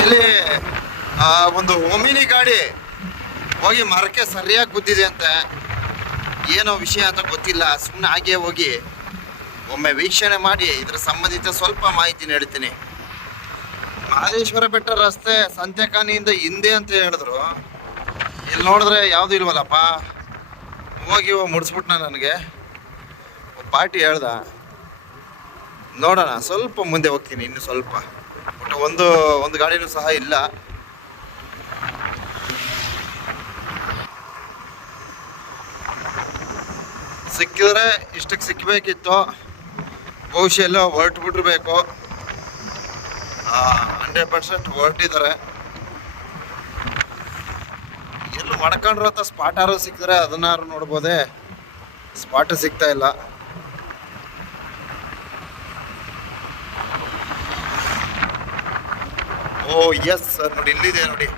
ಇಲ್ಲಿ ಒಂದು ಒಮಿನಿ ಗಾಡಿ ಹೋಗಿ ಮರಕ್ಕೆ ಸರಿಯಾಗಿ ಗುದ್ದಿದೆ ಅಂತ ಏನೋ ವಿಷಯ ಅಂತ ಗೊತ್ತಿಲ್ಲ. ಸುಮ್ಮನೆ ಹಾಗೆ ಹೋಗಿ ಒಮ್ಮೆ ವೀಕ್ಷಣೆ ಮಾಡಿ ಇದ್ರ ಸಂಬಂಧಿತ ಸ್ವಲ್ಪ ಮಾಹಿತಿ ನೀಡ್ತೀನಿ. ಮಹದೇಶ್ವರ ಬೆಟ್ಟ ರಸ್ತೆ ಸಂತೆಕಾನಿಯಿಂದ ಹಿಂದೆ ಅಂತ ಹೇಳಿದ್ರು. ಇಲ್ಲಿ ನೋಡಿದ್ರೆ ಯಾವುದು ಇಲ್ವಲ್ಲಪ್ಪ? ಹೋಗಿ ಮುಡಿಸ್ಬಿಟ್ನ ನನಗೆ. ಪಾರ್ಟಿ ಹೇಳ್ದ, ನೋಡೋಣ, ಸ್ವಲ್ಪ ಮುಂದೆ ಹೋಗ್ತೀನಿ, ಇನ್ನು ಸ್ವಲ್ಪ. ಒಂದು ಒಂದು ಗಾಡಿನೂ ಸಹ ಇಲ್ಲ. ಸಿಕ್ಕಿದ್ರೆ ಇಷ್ಟಕ್ಕೆ ಸಿಕ್ಕಬೇಕಿತ್ತು ಬಹುಶಃ ಎಲ್ಲ ಹೊರಟು ಬಿಟ್ಟಿರ್ಬೇಕು ಹಂಡ್ರೆಡ್ ಪರ್ಸೆಂಟ್ ಹೊರಟಿದ್ದಾರೆ. ಎಲ್ಲೂ ಮಾಡ್ಕೊಂಡಿರೋ ಅಂತ ಸ್ಪಾಟಾರು ಸಿಕ್ಕಿದ್ರೆ ಅದನ್ನಾರು ನೋಡ್ಬೋದೇ. ಸ್ಪಾಟ್ ಸಿಗ್ತಾ ಇಲ್ಲ. ಓ ಎಸ್ ಸರ್ ನೋಡಿ, ಇಲ್ಲಿದೆ, ನೋಡಿ.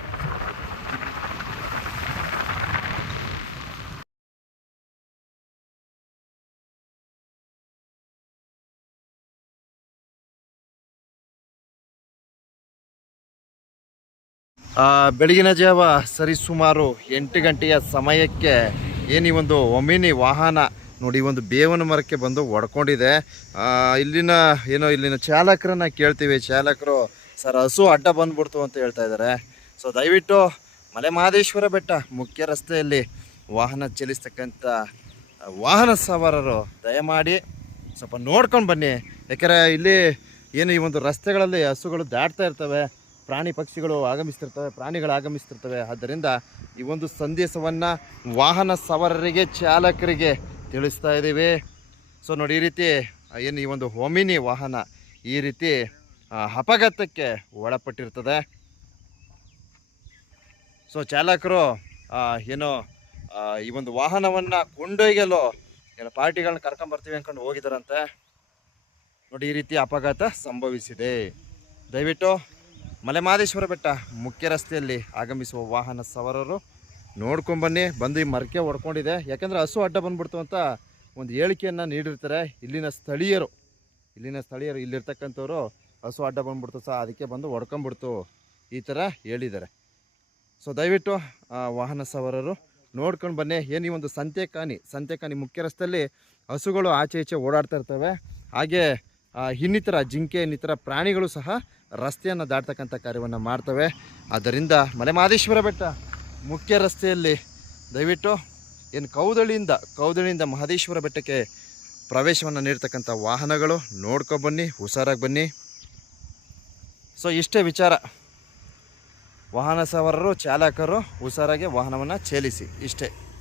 ಬೆಳಗಿನ ಜಾವ ಸರಿ ಸುಮಾರು ಎಂಟು ಗಂಟೆಯ ಸಮಯಕ್ಕೆ ಏನು ಈ ಒಂದು ಒಮಿನಿ ವಾಹನ ನೋಡಿ ಒಂದು ಬೇವನ ಮರಕ್ಕೆ ಬಂದು ಒಡ್ಕೊಂಡಿದೆ ಇಲ್ಲಿನ, ಏನೋ ಇಲ್ಲಿನ ಚಾಲಕರನ್ನ ಕೇಳ್ತೀವಿ. ಚಾಲಕರು ಸರ್, ಹಸು ಅಡ್ಡ ಬಂದ್ಬಿಡ್ತು ಅಂತ ಹೇಳ್ತಾ ಇದ್ದಾರೆ. ಸೊ ದಯವಿಟ್ಟು ಮಲೆ ಮಹದೇಶ್ವರ ಬೆಟ್ಟ, ಮುಖ್ಯ ರಸ್ತೆಯಲ್ಲಿ ವಾಹನ ಚಲಿಸ್ತಕ್ಕಂಥ ವಾಹನ ಸವಾರರು ದಯಮಾಡಿ ಸ್ವಲ್ಪ ನೋಡ್ಕೊಂಡು ಬನ್ನಿ. ಯಾಕೆಂದರೆ ಇಲ್ಲಿ ಏನು ಈ ಒಂದು ರಸ್ತೆಗಳಲ್ಲಿ ಹಸುಗಳು ದಾಟ್ತಾ ಇರ್ತವೆ, ಪ್ರಾಣಿ ಪಕ್ಷಿಗಳು ಆಗಮಿಸ್ತಿರ್ತವೆ, ಪ್ರಾಣಿಗಳು ಆಗಮಿಸ್ತಿರ್ತವೆ. ಆದ್ದರಿಂದ ಈ ಒಂದು ಸಂದೇಶವನ್ನು ವಾಹನ ಸವಾರರಿಗೆ, ಚಾಲಕರಿಗೆ ತಿಳಿಸ್ತಾ ಇದ್ದೀವಿ. ಸೊ ನೋಡಿ, ಈ ರೀತಿ ಏನು ಈ ಒಂದು ಹೋಮಿನಿ ವಾಹನ ಈ ರೀತಿ ಅಪಘಾತಕ್ಕೆ ಒಳಪಟ್ಟಿರ್ತದೆ. ಸೊ ಚಾಲಕರು ಏನು ಈ ಒಂದು ವಾಹನವನ್ನು ಕೊಂಡೊಯ್ಯಲು ಏನೋ ಪಾರ್ಟಿಗಳನ್ನ ಕರ್ಕೊಂಬರ್ತೀವಿ ಅಂದ್ಕೊಂಡು ಹೋಗಿದ್ದಾರಂತೆ ನೋಡಿ, ಈ ರೀತಿ ಅಪಘಾತ ಸಂಭವಿಸಿದೆ. ದಯವಿಟ್ಟು ಮಲೆಮಹದೇಶ್ವರ ಬೆಟ್ಟ ಮುಖ್ಯ ರಸ್ತೆಯಲ್ಲಿ ಆಗಮಿಸುವ ವಾಹನ ಸವಾರರು ನೋಡ್ಕೊಂಬನ್ನಿ ಬಂದು ಈ ಮರಕೆ ಹೊಡ್ಕೊಂಡಿದೆ. ಯಾಕಂದರೆ ಹಸು ಅಡ್ಡ ಬಂದ್ಬಿಡ್ತು ಅಂತ ಒಂದು ಹೇಳಿಕೆಯನ್ನು ನೀಡಿರ್ತಾರೆ. ಇಲ್ಲಿನ ಸ್ಥಳೀಯರು ಇಲ್ಲಿನ ಸ್ಥಳೀಯರು, ಇಲ್ಲಿರ್ತಕ್ಕಂಥವ್ರು ಹಸು ಅಡ್ಡ ಬಂದ್ಬಿಡ್ತು ಸಹ ಅದಕ್ಕೆ ಬಂದು ಹೊಡ್ಕೊಂಬಿಡ್ತು ಈ ಥರ ಹೇಳಿದ್ದಾರೆ. ಸೊ ದಯವಿಟ್ಟು ವಾಹನ ಸವಾರರು ನೋಡ್ಕೊಂಡು ಬನ್ನಿ. ಏನು ಈ ಒಂದು ಸಂತೆಕಾನಿ ಸಂತೆಕಾನಿ ಮುಖ್ಯ ರಸ್ತೆಯಲ್ಲಿ ಹಸುಗಳು ಆಚೆ ಈಚೆ ಓಡಾಡ್ತಾ ಇರ್ತವೆ. ಹಾಗೆ ಇನ್ನಿತರ ಜಿಂಕೆ, ಇನ್ನಿತರ ಪ್ರಾಣಿಗಳು ಸಹ ರಸ್ತೆಯನ್ನು ದಾಟ್ತಕ್ಕಂಥ ಕಾರ್ಯವನ್ನು ಮಾಡ್ತವೆ. ಆದ್ದರಿಂದ ಮಲೆಮಹದೇಶ್ವರ ಬೆಟ್ಟ ಮುಖ್ಯ ರಸ್ತೆಯಲ್ಲಿ ದಯವಿಟ್ಟು ಏನು ಕೌದಳಿಯಿಂದ ಕೌದಳಿಯಿಂದ ಮಹದೇಶ್ವರ ಬೆಟ್ಟಕ್ಕೆ ಪ್ರವೇಶವನ್ನು ನೀಡ್ತಕ್ಕಂಥ ವಾಹನಗಳು ನೋಡ್ಕೊಬನ್ನಿ ಹುಷಾರಾಗಿ ಬನ್ನಿ. ಸೊ ಇಷ್ಟೇ ವಿಚಾರ. ವಾಹನ ಸವಾರರು ಚಾಲಕರು ಹುಷಾರಾಗಿ ವಾಹನವನ್ನು ಚೇಲಿಸಿ. ಇಷ್ಟೇ.